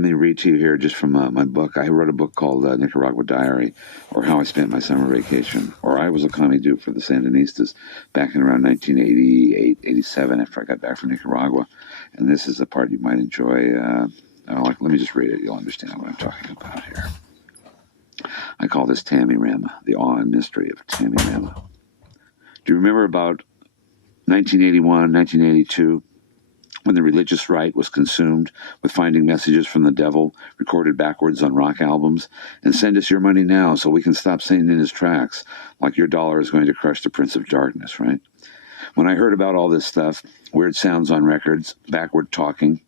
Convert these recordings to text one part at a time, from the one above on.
Let me read to you here just from my book. I wrote a book called Nicaragua Diary, or How I Spent My Summer Vacation, or I Was a Commie Dupe for the Sandinistas back in around 1988, 87 after I got back from Nicaragua. And this is the part you might enjoy. Let me just read it. You'll understand what I'm talking about here. I call this Tammy-Rama, the awe and mystery of Tammy-Rama. Do you remember about 1981, 1982, when the religious right was consumed with finding messages from the devil recorded backwards on rock albums? And send us your money now so we can stop Satan in his tracks, like your dollar is going to crush the Prince of Darkness, right? When I heard about all this stuff, weird sounds on records, backward talking,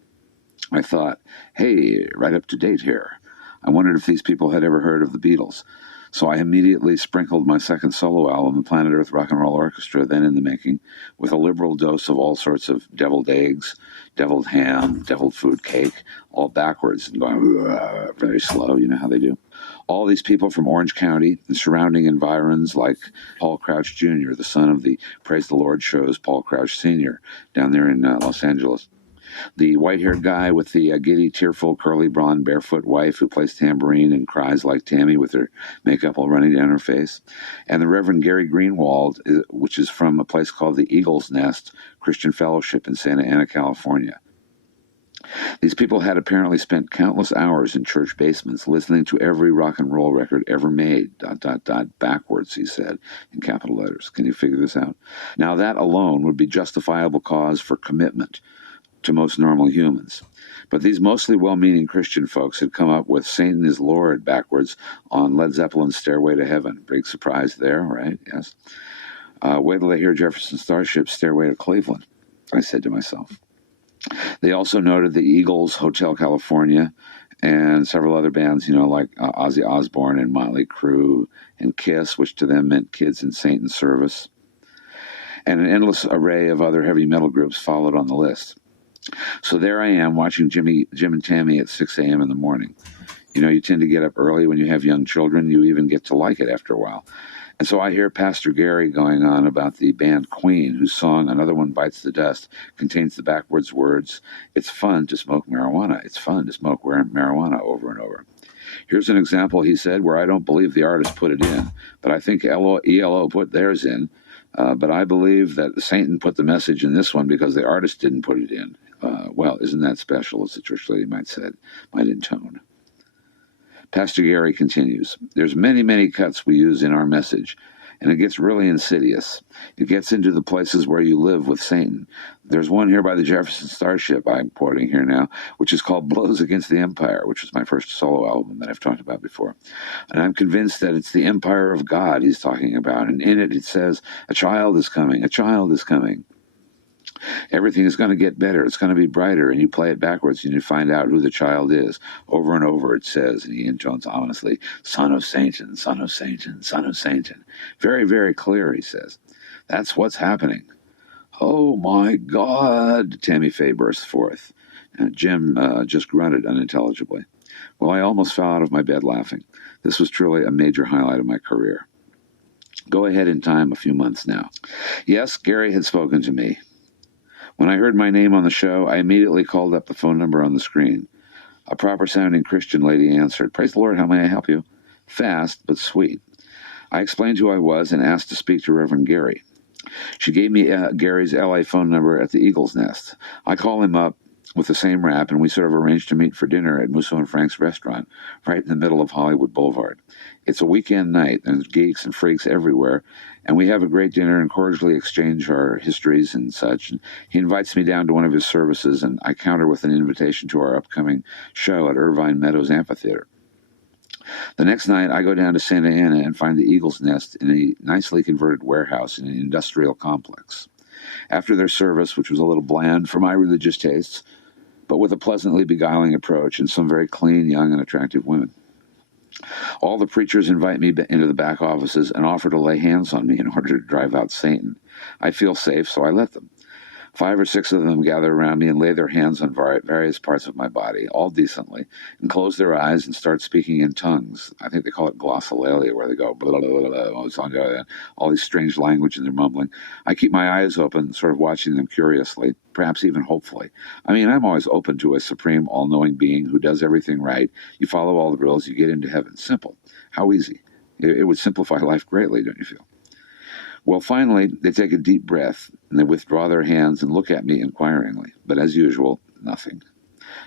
I thought, hey, right up to date here. I wondered if these people had ever heard of the Beatles. So I immediately sprinkled my second solo album, the Planet Earth Rock and Roll Orchestra, then in the making, with a liberal dose of all sorts of deviled eggs, deviled ham, deviled food cake, all backwards and going very slow, you know how they do. All these people from Orange County and surrounding environs, like Paul Crouch Jr., the son of the Praise the Lord show's Paul Crouch Sr., down there in Los Angeles. The white-haired guy with the giddy, tearful, curly, blonde, barefoot wife who plays tambourine and cries like Tammy with her makeup all running down her face. And the Reverend Gary Greenwald, which is from a place called the Eagle's Nest Christian Fellowship in Santa Ana, California. These people had apparently spent countless hours in church basements listening to every rock and roll record ever made, ... backwards, he said, in capital letters. Can you figure this out? Now that alone would be justifiable cause for commitment to most normal humans. But these mostly well-meaning Christian folks had come up with Satan is Lord backwards on Led Zeppelin's Stairway to Heaven. Big surprise there, right? Yes. Wait till they hear Jefferson Starship's Stairway to Cleveland, I said to myself. They also noted the Eagles, Hotel California, and several other bands, like Ozzy Osbourne and Motley Crue and Kiss, which to them meant Kids in Satan's Service. And an endless array of other heavy metal groups followed on the list. So there I am watching Jim and Tammy at 6 a.m. in the morning. You tend to get up early when you have young children. You even get to like it after a while. And so I hear Pastor Gary going on about the band Queen, whose song Another One Bites the Dust contains the backwards words, "It's fun to smoke marijuana. It's fun to smoke marijuana," over and over. Here's an example, he said, where I don't believe the artist put it in, but I think ELO put theirs in. But I believe that Satan put the message in this one because the artist didn't put it in. Well, isn't that special, as the church lady might intone. Pastor Gary continues, there's many, many cuts we use in our message, and it gets really insidious. It gets into the places where you live with Satan. There's one here by the Jefferson Starship, I'm quoting here now, which is called Blows Against the Empire, which was my first solo album that I've talked about before. And I'm convinced that it's the empire of God he's talking about, and in it says, a child is coming, a child is coming. Everything is going to get better. It's going to be brighter, and you play it backwards, and you find out who the child is. Over and over it says, and he intones ominously, Son of Satan, Son of Satan, Son of Satan. Very, very clear, he says. That's what's happening. Oh, my God, Tammy Faye burst forth. And Jim just grunted unintelligibly. Well, I almost fell out of my bed laughing. This was truly a major highlight of my career. Go ahead in time a few months now. Yes, Gary had spoken to me. When I heard my name on the show, I immediately called up the phone number on the screen. A proper-sounding Christian lady answered, Praise the Lord, how may I help you? Fast, but sweet. I explained who I was and asked to speak to Reverend Gary. She gave me Gary's LA phone number at the Eagle's Nest. I call him up with the same rap, and we sort of arranged to meet for dinner at Musso and Frank's restaurant, right in the middle of Hollywood Boulevard. It's a weekend night, and there's geeks and freaks everywhere, and we have a great dinner and cordially exchange our histories and such. And he invites me down to one of his services, and I counter with an invitation to our upcoming show at Irvine Meadows Amphitheater. The next night, I go down to Santa Ana and find the Eagle's Nest in a nicely converted warehouse in an industrial complex. After their service, which was a little bland for my religious tastes, but with a pleasantly beguiling approach and some very clean, young, and attractive women. All the preachers invite me into the back offices and offer to lay hands on me in order to drive out Satan. I feel safe, so I let them. 5 or 6 of them gather around me and lay their hands on various parts of my body, all decently, and close their eyes and start speaking in tongues. I think they call it glossolalia, where they go blah, blah, blah, blah, all these strange language and they're mumbling. I keep my eyes open, sort of watching them curiously, perhaps even hopefully. I mean, I'm always open to a supreme, all-knowing being who does everything right. You follow all the rules, you get into heaven. Simple. How easy. It would simplify life greatly, don't you feel? Well, finally, they take a deep breath, and they withdraw their hands and look at me inquiringly. But as usual, nothing.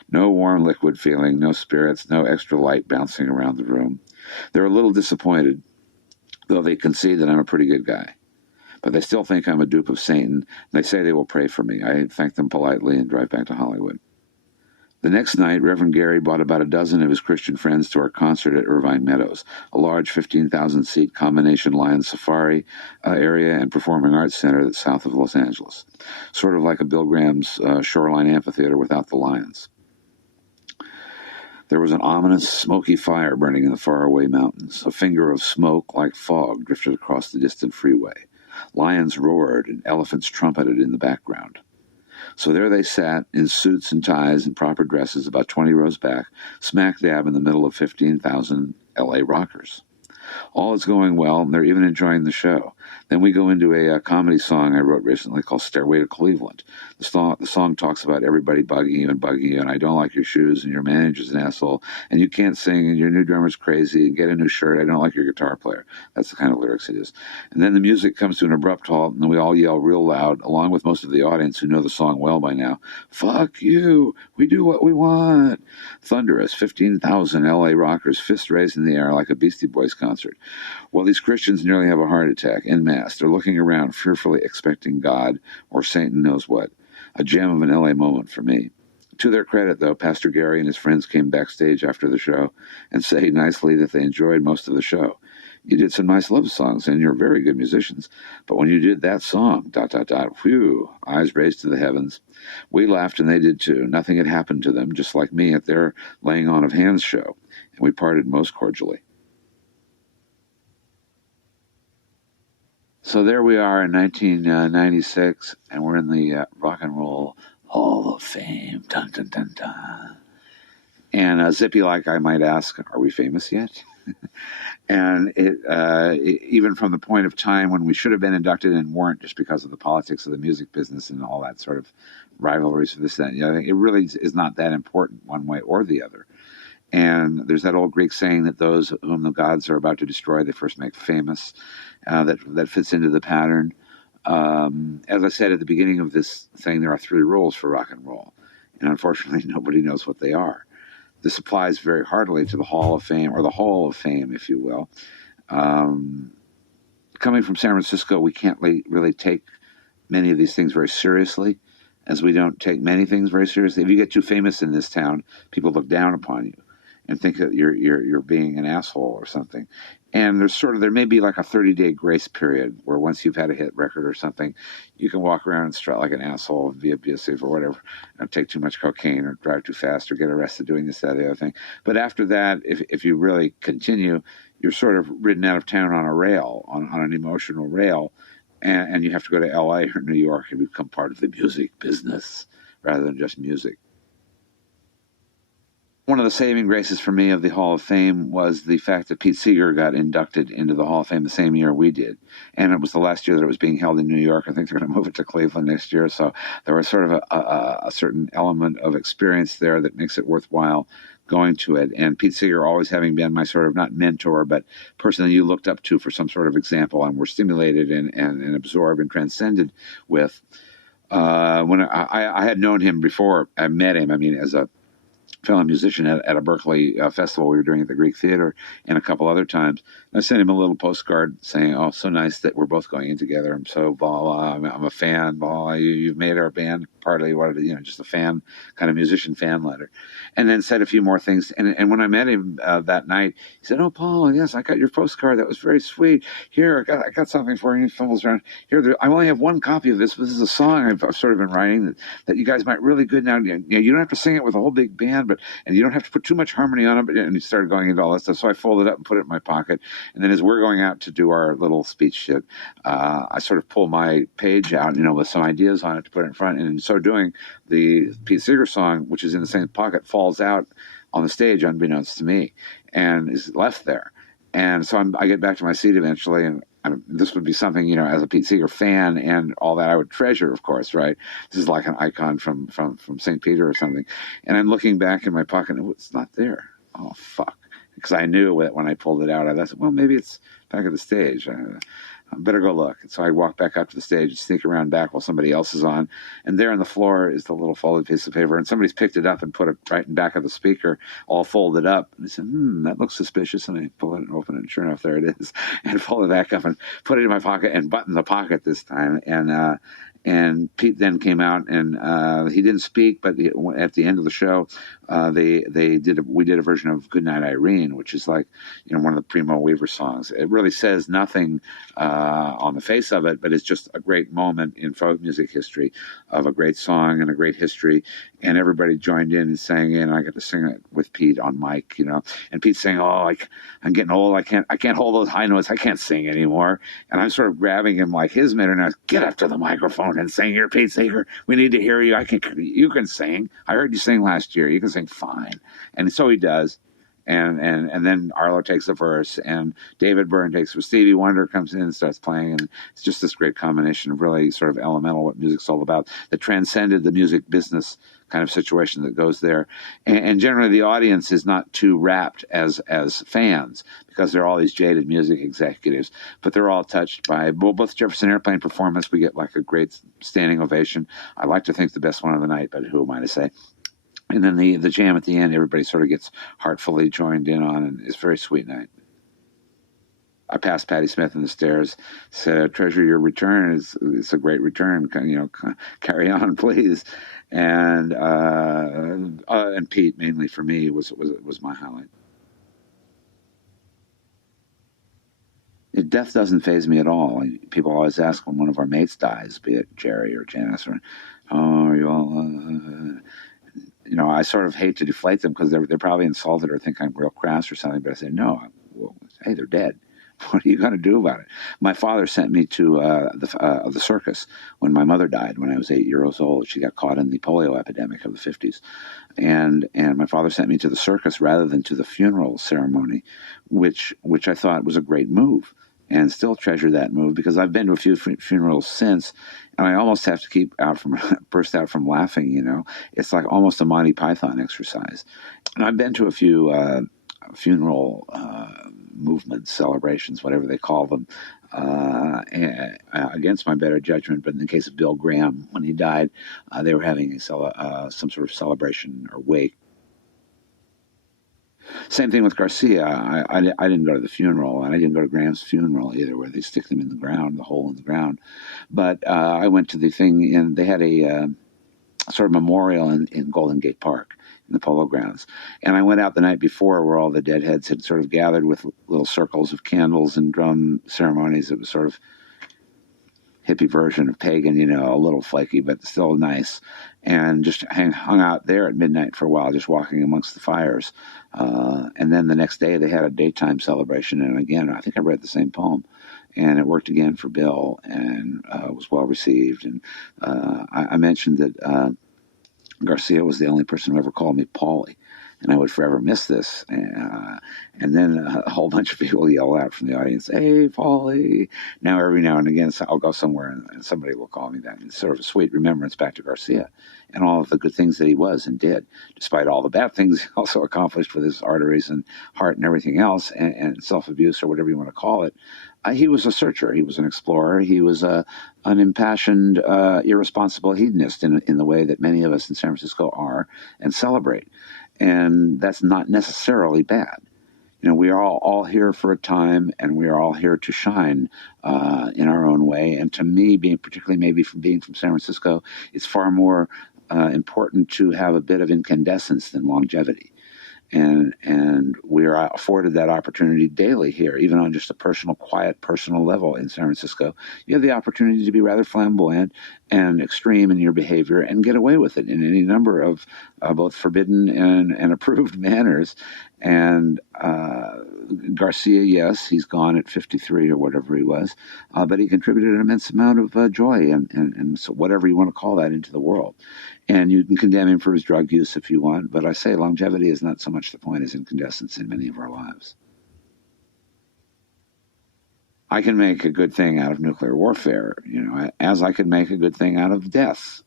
No warm liquid feeling, no spirits, no extra light bouncing around the room. They're a little disappointed, though they concede that I'm a pretty good guy. But they still think I'm a dupe of Satan. They say they will pray for me. I thank them politely and drive back to Hollywood. The next night, Reverend Gary brought about a dozen of his Christian friends to our concert at Irvine Meadows, a large 15,000-seat combination lion safari area and performing arts center that's south of Los Angeles, sort of like a Bill Graham's shoreline amphitheater without the lions. There was an ominous, smoky fire burning in the faraway mountains. A finger of smoke, like fog, drifted across the distant freeway. Lions roared and elephants trumpeted in the background. So there they sat, in suits and ties and proper dresses, about 20 rows back, smack dab in the middle of 15,000 L.A. rockers. All is going well, and they're even enjoying the show. Then we go into a comedy song I wrote recently called Stairway to Cleveland. The song talks about everybody bugging you, and I don't like your shoes, and your manager's an asshole, and you can't sing, and your new drummer's crazy, and get a new shirt, I don't like your guitar player. That's the kind of lyrics it is. And then the music comes to an abrupt halt, and we all yell real loud, along with most of the audience who know the song well by now, "Fuck you! We do what we want!" Thunderous, 15,000 L.A. rockers, fists raised in the air like a Beastie Boys concert. Well, these Christians nearly have a heart attack en masse. They're looking around, fearfully expecting God or Satan knows what. A gem of an L.A. moment for me. To their credit, though, Pastor Gary and his friends came backstage after the show and say nicely that they enjoyed most of the show. You did some nice love songs, and you're very good musicians. But when you did that song, ... whew, eyes raised to the heavens. We laughed, and they did too. Nothing had happened to them, just like me at their laying on of hands show, and we parted most cordially. So there we are in 1996, and we're in the Rock and Roll Hall of Fame. Dun, dun, dun, dun. And zippy like I might ask, are we famous yet? And even from the point of time when we should have been inducted and weren't, just because of the politics of the music business and all that sort of rivalries for this and the other, it really is not that important one way or the other. And there's that old Greek saying that those whom the gods are about to destroy, they first make famous. That fits into the pattern. As I said at the beginning of this thing, there are 3 rules for rock and roll. And unfortunately, nobody knows what they are. This applies very heartily to the Hall of Fame, or the Hall of Fame, if you will. Coming from San Francisco, we can't really take many of these things very seriously, as we don't take many things very seriously. If you get too famous in this town, people look down upon you and think that you're being an asshole or something. And there may be like a 30-day grace period where once you've had a hit record or something, you can walk around and strut like an asshole and be abusive or whatever, and take too much cocaine or drive too fast or get arrested doing this, that, the other thing. But after that, if you really continue, you're sort of ridden out of town on a rail, on an emotional rail, and you have to go to L.A. or New York and become part of the music business rather than just music. One of the saving graces for me of the Hall of Fame was the fact that Pete Seeger got inducted into the Hall of Fame the same year we did. And it was the last year that it was being held in New York. I think they're going to move it to Cleveland next year. So there was sort of a certain element of experience there that makes it worthwhile going to it. And Pete Seeger always having been my sort of, not mentor, but person that you looked up to for some sort of example and were stimulated and absorbed and transcended with. When I had known him before I met him, as a fellow musician at a Berkeley festival we were doing at the Greek Theater, and a couple other times. I sent him a little postcard saying, "Oh, so nice that we're both going in together. I'm so blah blah. I'm a fan. Blah. You've made our band partly what just a fan kind of musician fan letter." And then said a few more things. And when I met him that night, he said, "Oh, Paul, yes, I got your postcard. That was very sweet. Here, I got something for you." He fumbles around. Here, I only have one copy of this. This is a song I've sort of been writing that you guys might really good now. You don't have to sing it with a whole big band, but and you don't have to put too much harmony on it. And he started going into all that stuff. So I folded it up and put it in my pocket. And then as we're going out to do our little speech shit, I sort of pull my page out, with some ideas on it to put it in front. And in so doing, the Pete Seeger song, which is in the same pocket, falls out on the stage unbeknownst to me and is left there. And so I get back to my seat eventually, and this would be something, as a Pete Seeger fan and all that I would treasure, of course, right? This is like an icon from St. Peter or something. And I'm looking back in my pocket, and it's not there. Oh, fuck. Because I knew it when I pulled it out. I thought, well, maybe it's back at the stage. I better go look. And so I walk back up to the stage and sneak around back while somebody else is on. And there on the floor is the little folded piece of paper. And somebody's picked it up and put it right in back of the speaker, all folded up. And I said, that looks suspicious. And I pull it and open it. And sure enough, there it is. And fold it back up and put it in my pocket and button the pocket this time. And Pete then came out, and he didn't speak, but at the end of the show, we did a version of Goodnight Irene, which is like, one of the Primo Weaver songs. It really says nothing on the face of it, but it's just a great moment in folk music history of a great song and a great history. And everybody joined in and sang in. And I got to sing it with Pete on mic, And Pete's saying, "Oh, I'm getting old. I can't hold those high notes. I can't sing anymore." And I'm sort of grabbing him like his minute, and I was, "Get up to the microphone and sing. You're Pete Seeger. We need to hear you. You can sing. I heard you sing last year. You can sing fine." And so he does. And then Arlo takes the verse, and David Byrne takes it. Stevie Wonder comes in and starts playing, and it's just this great combination of really sort of elemental what music's all about that transcended the music business kind of situation that goes there. And generally the audience is not too rapt as fans, because they're all these jaded music executives, but they're all touched by both Jefferson Airplane performance. We get like a great standing ovation. I like to think the best one of the night, but who am I to say? And then the jam at the end, everybody sort of gets heartfully joined in on, and it's a very sweet night. I passed Patti Smith in the stairs, said, "Treasure your return. It's a great return. Carry on, please." And Pete, mainly for me, was my highlight. Death doesn't faze me at all. People always ask when one of our mates dies, be it Jerry or Janice, or, "Oh, are you all..." I sort of hate to deflate them because they're probably insulted or think I'm real crass or something. But I say, no, hey, they're dead. What are you going to do about it? My father sent me to the circus when my mother died when I was 8 years old. She got caught in the polio epidemic of the 50s. And my father sent me to the circus rather than to the funeral ceremony, which I thought was a great move. And still treasure that move because I've been to a few funerals since, and I almost have to burst out from laughing. It's like almost a Monty Python exercise. And I've been to a few funeral movements, celebrations, whatever they call them, against my better judgment. But in the case of Bill Graham, when he died, they were having some sort of celebration or wake. Same thing with Garcia. I didn't go to the funeral, and I didn't go to Graham's funeral either, where they stick them in the ground, the hole in the ground. But I went to the thing, and they had a sort of memorial in Golden Gate Park, in the Polo Grounds. And I went out the night before where all the deadheads had sort of gathered with little circles of candles and drum ceremonies. It was sort of hippie version of pagan, a little flaky, but still nice. And just hung out there at midnight for a while, just walking amongst the fires. And then the next day they had a daytime celebration. And again, I think I read the same poem. And it worked again for Bill and was well received. And I mentioned that Garcia was the only person who ever called me Paulie. And I would forever miss this. And then a whole bunch of people yell out from the audience, "Hey, Paulie." Now, every now and again, I'll go somewhere and somebody will call me that. And it's sort of a sweet remembrance back to Garcia and all of the good things that he was and did, despite all the bad things he also accomplished with his arteries and heart and everything else, and self-abuse or whatever you want to call it. He was a searcher. He was an explorer. He was an impassioned, irresponsible hedonist in the way that many of us in San Francisco are and celebrate. And that's not necessarily bad. We are all here for a time, and we are all here to shine in our own way. And to me, particularly maybe from being from San Francisco, it's far more important to have a bit of incandescence than longevity. And we are afforded that opportunity daily here, even on just a personal, quiet, personal level in San Francisco. You have the opportunity to be rather flamboyant and extreme in your behavior and get away with it in any number of both forbidden and approved manners. And Garcia, yes, he's gone at 53 or whatever he was, but he contributed an immense amount of joy and so whatever you want to call that into the world. And you can condemn him for his drug use if you want, but I say longevity is not so much the point as incandescence in many of our lives. I can make a good thing out of nuclear warfare, as I could make a good thing out of death.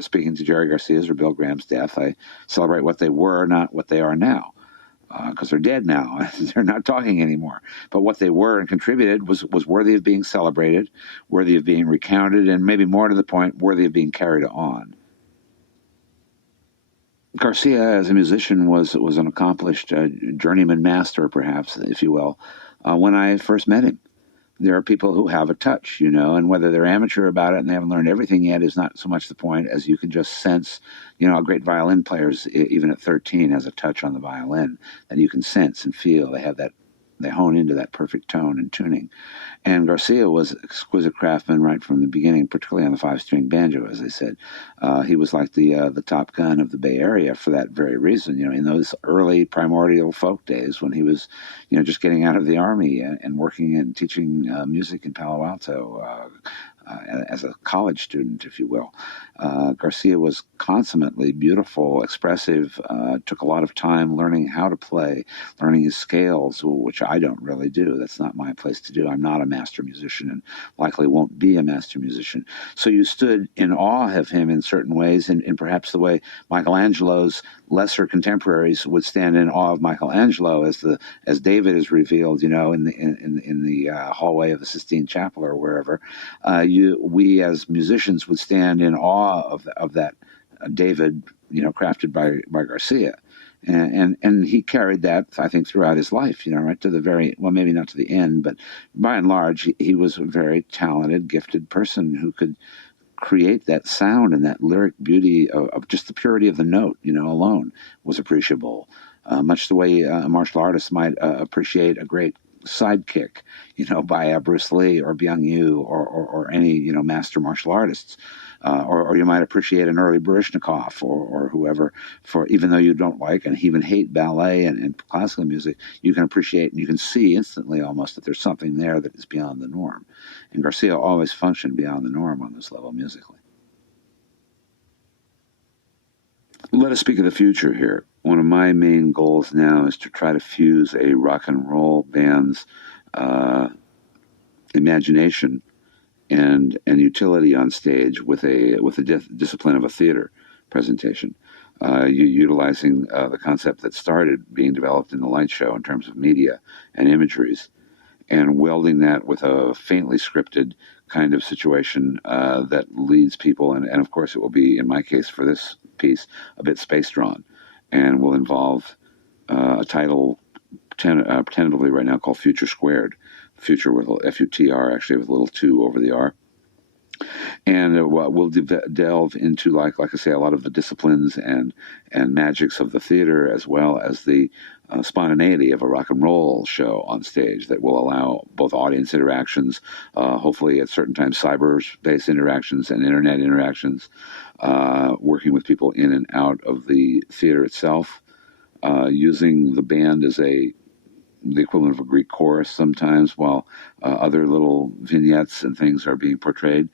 Speaking to Jerry Garcia's or Bill Graham's death, I celebrate what they were, not what they are now, because they're dead now. They're not talking anymore. But what they were and contributed was worthy of being celebrated, worthy of being recounted, and maybe more to the point, worthy of being carried on. Garcia, as a musician, was an accomplished journeyman master, perhaps, if you will, when I first met him. There are people who have a touch, and whether they're amateur about it and they haven't learned everything yet is not so much the point as you can just sense, a great violin player, even at 13, has a touch on the violin that you can sense and feel. They hone into that perfect tone and tuning. And Garcia was an exquisite craftsman right from the beginning, particularly on the 5-string banjo, as I said. He was like the Top Gun of the Bay Area for that very reason. In those early primordial folk days when he was, just getting out of the army and working and teaching music in Palo Alto as a college student, if you will. Garcia was consummately beautiful, expressive, took a lot of time learning how to play, learning his scales, which I don't really do. That's not my place to do. I'm not a master musician and likely won't be a master musician. So you stood in awe of him in certain ways, in perhaps the way Michelangelo's lesser contemporaries would stand in awe of Michelangelo as David is revealed, in the hallway of the Sistine Chapel or wherever. We as musicians would stand in awe of that David, crafted by Garcia. And he carried that, I think, throughout his life, right to the very, well, maybe not to the end, but by and large, he was a very talented, gifted person who could create that sound, and that lyric beauty of just the purity of the note, alone was appreciable. Much the way a martial artist might appreciate a great sidekick, by Bruce Lee or Byung Yu or any, master martial artists. Or you might appreciate an early Baryshnikov or whoever, for even though you don't like and even hate ballet and classical music, you can appreciate and you can see instantly almost that there's something there that is beyond the norm. And Garcia always functioned beyond the norm on this level musically. Let us speak of the future here. One of my main goals now is to try to fuse a rock and roll band's imagination and utility on stage with a discipline of a theater presentation, utilizing the concept that started being developed in the light show in terms of media and imageries, and welding that with a faintly scripted kind of situation that leads people, and of course it will be, in my case for this piece, a bit space-drawn, and will involve a title tentatively right now called Future Squared. Future with F-U-T-R, actually with a little 2 over the R. And we'll delve into, like I say, a lot of the disciplines and magics of the theater, as well as the spontaneity of a rock and roll show on stage that will allow both audience interactions, hopefully at certain times cyberspace interactions and internet interactions, working with people in and out of the theater itself, using the band as the equivalent of a Greek chorus sometimes, while other little vignettes and things are being portrayed.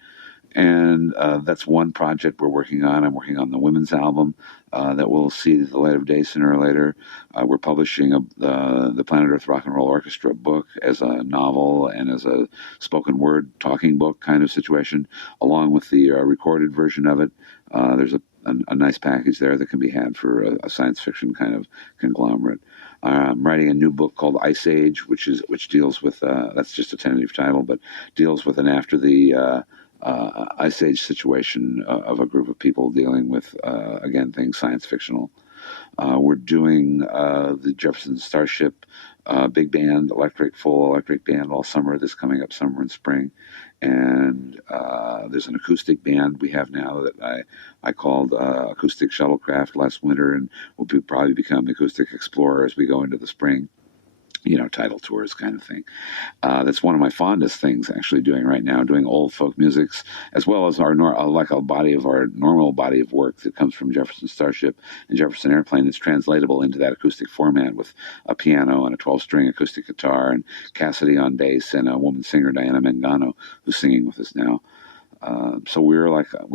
And that's one project we're working on. I'm working on the women's album that will see the light of day sooner or later. We're publishing the Planet Earth Rock and Roll Orchestra book as a novel and as a spoken word talking book kind of situation, along with the recorded version of it. There's a nice package there that can be had for a science fiction kind of conglomerate. I'm writing a new book called Ice Age, which deals with, that's just a tentative title, but deals with an after the Ice Age situation of a group of people dealing with, again, things science fictional. We're doing the Jefferson Starship big band, full electric band all summer, this coming up summer and spring. And there's an acoustic band we have now that I called Acoustic Shuttlecraft last winter, and will probably become Acoustic Explorer as we go into the spring. Title tours kind of thing. That's one of my fondest things actually doing right now, doing old folk musics, as well as our normal body of work that comes from Jefferson Starship and Jefferson Airplane. It's translatable into that acoustic format with a piano and a 12-string acoustic guitar and Cassidy on bass and a woman singer, Diana Mangano, who's singing with us now. So we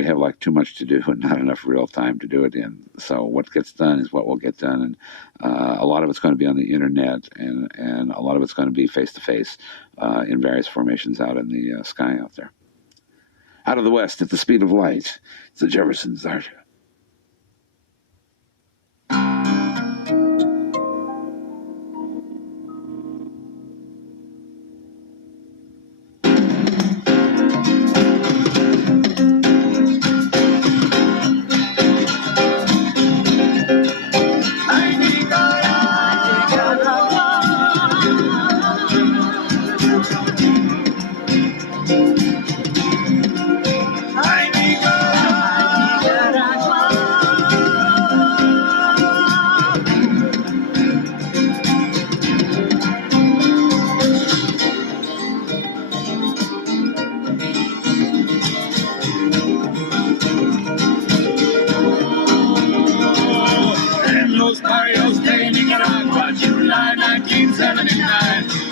have too much to do and not enough real time to do it in. So what gets done is what will get done, and a lot of it's going to be on the internet, and a lot of it's going to be face to face in various formations out in the sky out there. Out of the west, at the speed of light, it's the Jefferson Starship.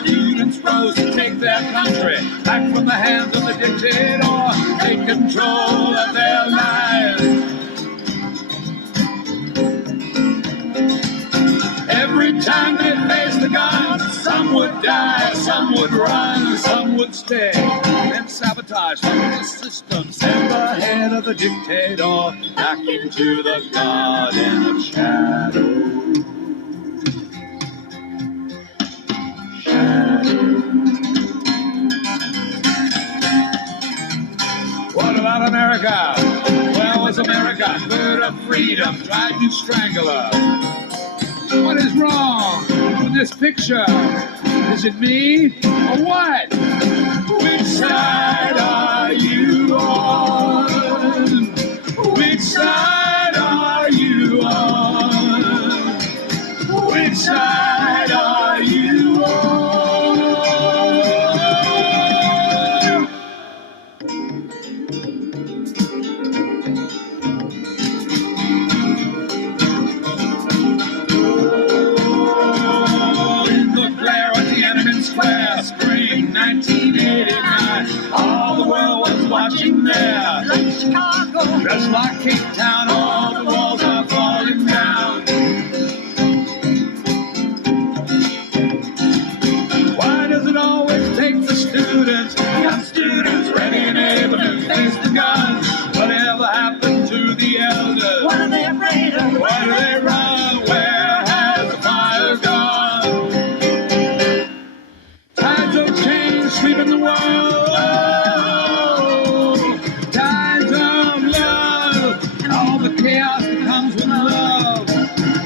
Students rose to take their country back from the hands of the dictator, take control of their lives. Every time they faced the gun, some would die, some would run, some would stay and sabotage the system, send the head of the dictator back into the garden of shadow. What about America? Well, was America bird of freedom tried to strangle her? What is wrong with this picture? Is it me or what? Which side are you on? Which side are you on? Which side are you on? Spring 1989, all the world was watching there. Like Chicago, just like Cape Town, all the walls are falling down. Why does it always take the students, young students, ready and able to face the guns? Whatever happened to the elders? What are they afraid of? Why do they run? Where has the fire gone? Sweeping the world, tides of love, and all the chaos that comes with love.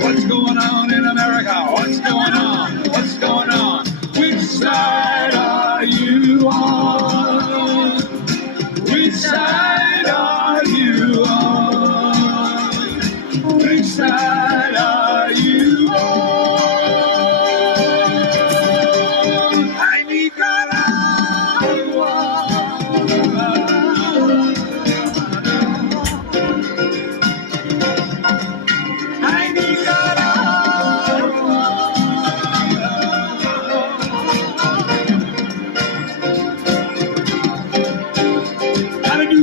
What's going on in America? What's going on? What's going on? Which side are you on? Which side are you on? Which side are you on?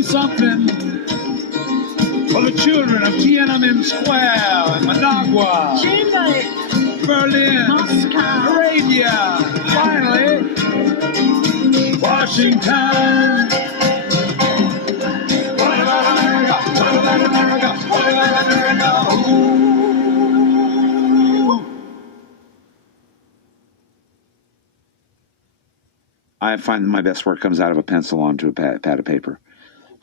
Something for the children of Tiananmen Square and Managua, Berlin, Moscow, Arabia, finally, Washington. What about America? What about America? What about America? Ooh. I find my best work comes out of a pencil onto a pad of paper.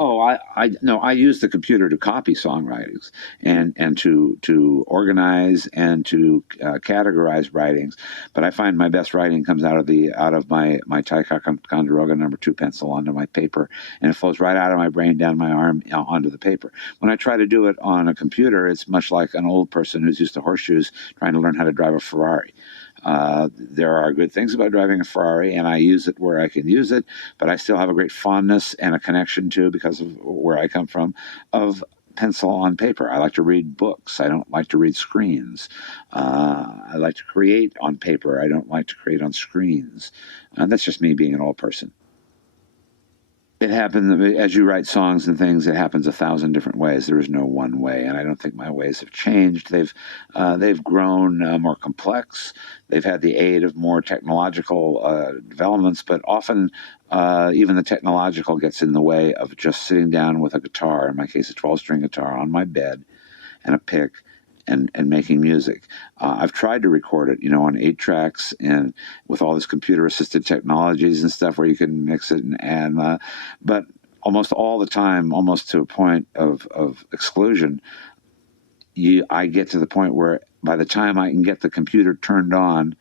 Oh, no, I use the computer to copy songwritings and to organize and to categorize writings. But I find my best writing comes out of my Ticonderoga #2 pencil onto my paper, and it flows right out of my brain down my arm onto the paper. When I try to do it on a computer, it's much like an old person who's used to horseshoes trying to learn how to drive a Ferrari. There are good things about driving a Ferrari, and I use it where I can use it, but I still have a great fondness and a connection to, because of where I come from, of pencil on paper. I like to read books. I don't like to read screens. I like to create on paper. I don't like to create on screens. And that's just me being an old person. It happens as you write songs and things. It happens 1,000 different ways. There is no one way, and I don't think my ways have changed. They've grown more complex. They've had the aid of more technological developments, but often even the technological gets in the way of just sitting down with a guitar. In my case, a 12-string guitar on my bed and a pick. And making music. I've tried to record it, on 8 tracks and with all this computer-assisted technologies and stuff where you can mix it, but almost all the time, almost to a point of exclusion, I get to the point where by the time I can get the computer turned on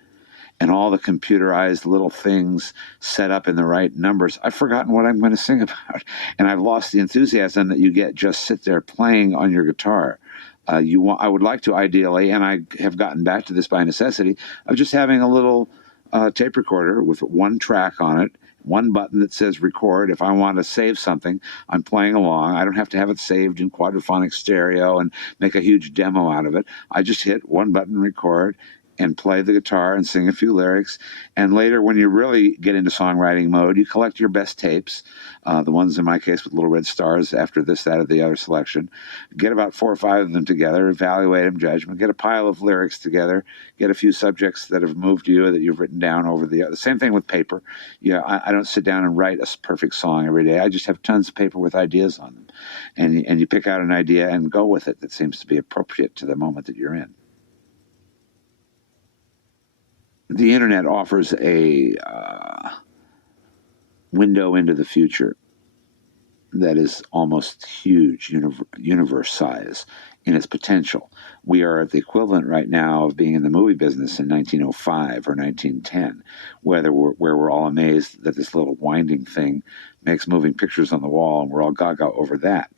and all the computerized little things set up in the right numbers, I've forgotten what I'm going to sing about, and I've lost the enthusiasm that you get just sit there playing on your guitar. I would like to ideally, and I have gotten back to this by necessity, of just having a little tape recorder with one track on it, one button that says record. If I want to save something, I'm playing along. I don't have to have it saved in quadraphonic stereo and make a huge demo out of it. I just hit one button, record, and play the guitar and sing a few lyrics. And later, when you really get into songwriting mode, you collect your best tapes, the ones in my case with little red stars after this, that, or the other selection. Get about 4 or 5 of them together, evaluate them, judge them, get a pile of lyrics together, get a few subjects that have moved you that you've written down over the other. Same thing with paper. I don't sit down and write a perfect song every day. I just have tons of paper with ideas on them. And you pick out an idea and go with it that seems to be appropriate to the moment that you're in. The internet offers a window into the future that is almost huge, universe size in its potential. We are at the equivalent right now of being in the movie business in 1905 or 1910, where we're all amazed that this little winding thing makes moving pictures on the wall, and we're all gaga over that.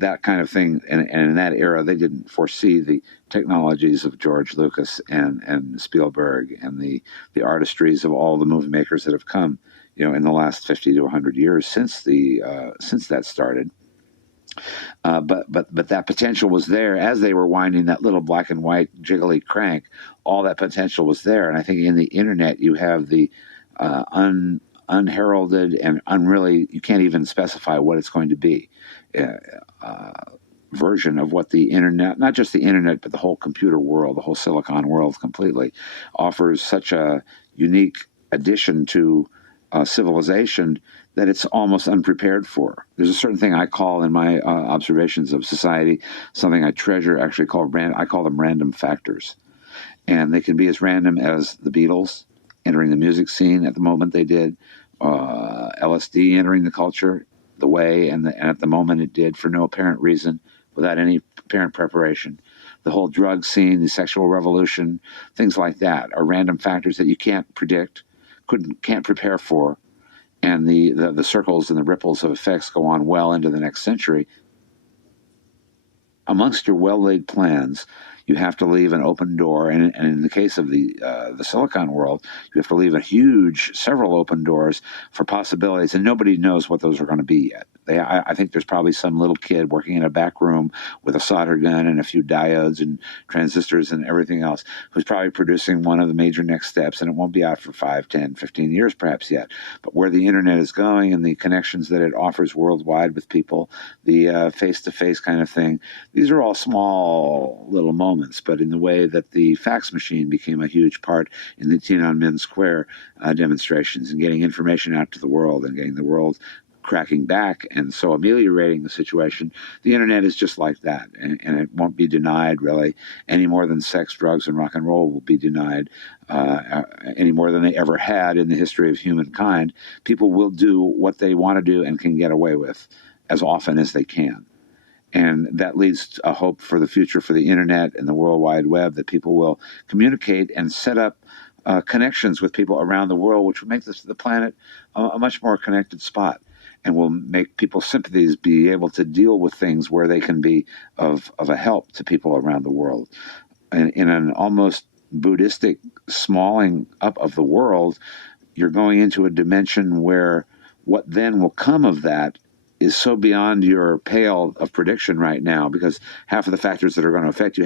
That kind of thing, and in that era, they didn't foresee the technologies of George Lucas and Spielberg and the artistries of all the movie makers that have come, in the last 50 to 100 years since that started. But that potential was there as they were winding that little black and white jiggly crank. All that potential was there, and I think in the internet you have the unheralded and you can't even specify what it's going to be. Version of what the internet, not just the internet, but the whole computer world, the whole silicon world completely, offers such a unique addition to civilization that it's almost unprepared for. There's a certain thing I call in my observations of society, something I treasure, actually I call them random factors. And they can be as random as the Beatles entering the music scene at the moment they did, LSD entering the culture the way and at the moment it did for no apparent reason, without any apparent preparation. The whole drug scene, the sexual revolution, things like that are random factors that you can't predict, can't prepare for, and the circles and the ripples of effects go on well into the next century. Amongst your well-laid plans, you have to leave an open door, and in the case of the silicon world, you have to leave several open doors for possibilities, and nobody knows what those are going to be yet. I think there's probably some little kid working in a back room with a solder gun and a few diodes and transistors and everything else who's probably producing one of the major next steps, and it won't be out for 5, 10, 15 years perhaps yet. But where the internet is going and the connections that it offers worldwide with people, the face-to-face kind of thing, these are all small little moments, but in the way that the fax machine became a huge part in the Tiananmen Square demonstrations and getting information out to the world and getting the world cracking back and so ameliorating the situation, the internet is just like that, and it won't be denied really any more than sex, drugs, and rock and roll will be denied any more than they ever had in the history of humankind. People will do what they want to do and can get away with, as often as they can. And that leads to a hope for the future for the internet and the World Wide Web, that people will communicate and set up connections with people around the world, which will make the planet a much more connected spot, and will make people's sympathies be able to deal with things where they can be of a help to people around the world. And in an almost Buddhistic smalling up of the world, you're going into a dimension where what then will come of that is so beyond your pale of prediction right now, because half of the factors that are going to affect you